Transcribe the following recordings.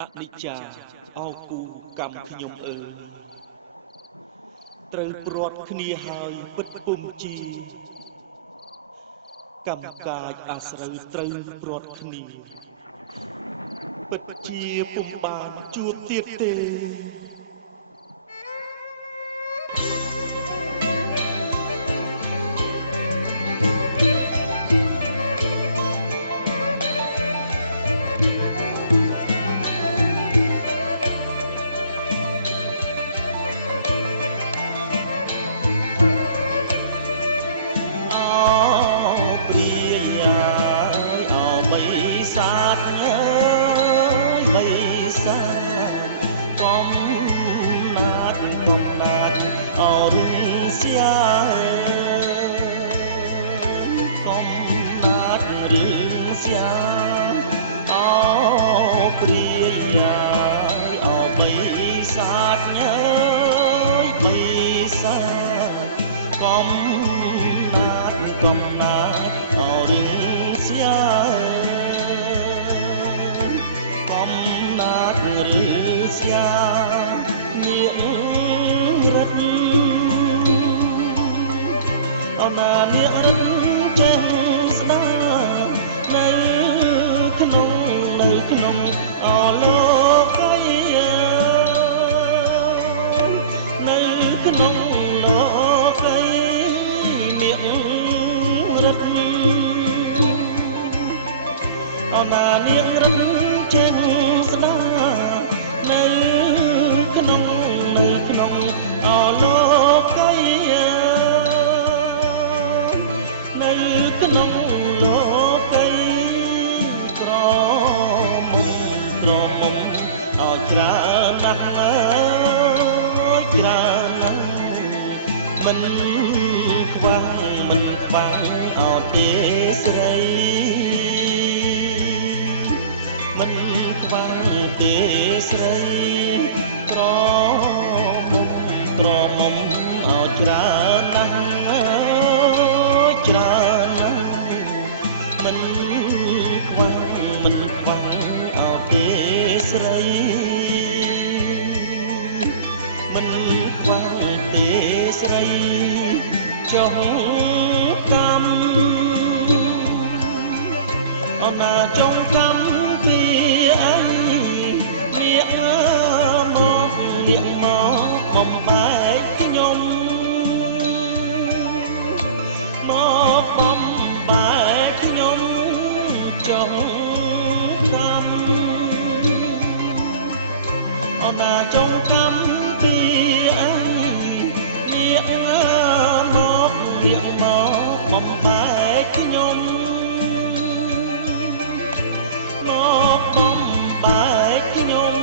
អនិច្ចាអោគូកម្មខ្ញុំអើយត្រូវព្រាត់គ្នាហើយពិតពុំជាកម្មកាយអាស្រូវត្រូវព្រាត់គ្នាពិតជាពុំបានជួបទៀតទេអោព្រាយាយអោបីសាទអើយបីសាទកំណាត់អរុងស្យាកំណាត់រឿងស្យាអោព្រាយាយអោបីសាទអើយបីសាទកំណាត់អរឿងស្យាកំណាត់រឿងស្យានាងរិទ្ធអណានាងរិទ្ធចេះស្ដាប់នៅក្នុងអលោកីនៅក្នុងលោកីនាងរិទ្ធអណានាងរិទ្ធចេះស្ដាប់នៅក្នុងអលោកីនៅក្នុងលោកីក្រមុំឲ្យច្រើនណាស់អើយច្រើនណាស់មិនខ្វាំងអោទេស្រីមិនខ្វាំងទេស្រីក្រមុំឲ្យច្រើនណាស់ច្រើនណាស់មិនខ្វាំងអោទេស្រីមិនខ្វាំងទេស្រីចុះកម្មអណាចុងកម្មពីអីនាងមកបំបែកខ្ញុំមកបំបែកខ្ញុំចុងកម្មអណាចុងកម្មពីអីនាងមកបំបែកខ្ញុំមកបំបែកខ្ញុំ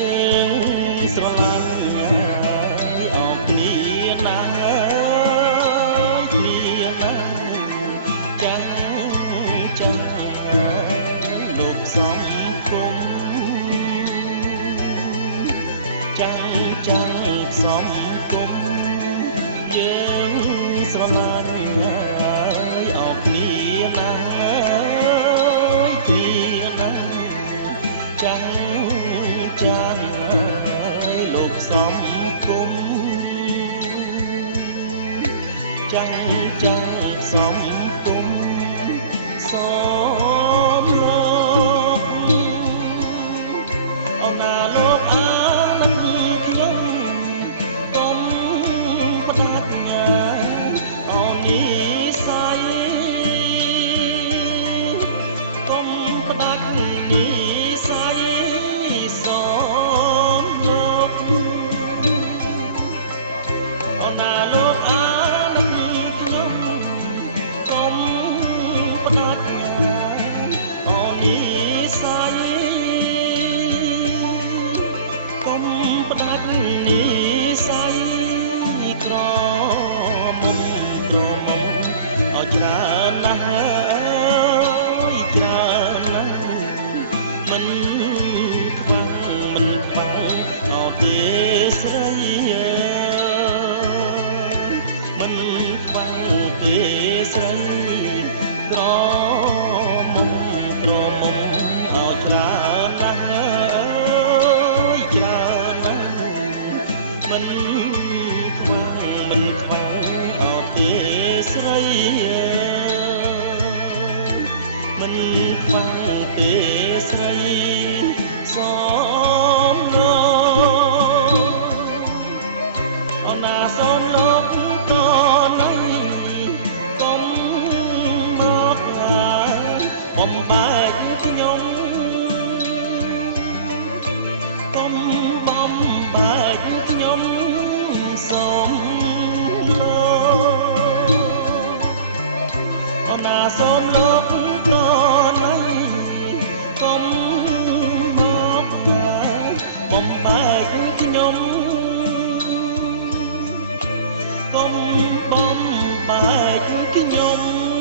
យើងស្រឡាញ់អោគ្នាណាស់គ្នាណាស់ចាំលោកសំគុំចាំសំគុំយើង ស្រឡាញ់អើយអោគ្នាណាស់អើយគ្នាណាស់ចាំងចាំងអើយលោកសំគុំចាំងចាំងសំគុំសូមលោកអរណាលោកអាណិតខ្ញុំកុំផ្ដាច់ញ៉ាអោនីស័យកុំផ្ដាច់នីស័យសូមលោកអរណាលោកអាណិតខ្ញុំកុំផ្ដាច់ញ៉ាអូនីស័យកុំផ្ដាច់នីស័យក្រមុំក្រមុំអោច្រើនណាស់អើយច្រើនណាស់មិនខ្វាំងមិនខ្វាំងអោទេស្រីអើយមិនខ្វាំងទេស្រីក្រមុំក្រមុំអោច្រើនណាស់អើយច្រើនណាស់មិនខ្វាំងមិនខ្វាំងអោទេស្រីអើយមិនខ្វាំងទេស្រីសូមលោកអរណាសូមលោកតណៃកុំមកហើយបំបែកខ្ញុំកុំបំបែកខ្ញុំសូមលោកអរណាសូមលោកតណៃកុំមកហើយបំបែកខ្ញុំកុំបំបែកខ្ញុំ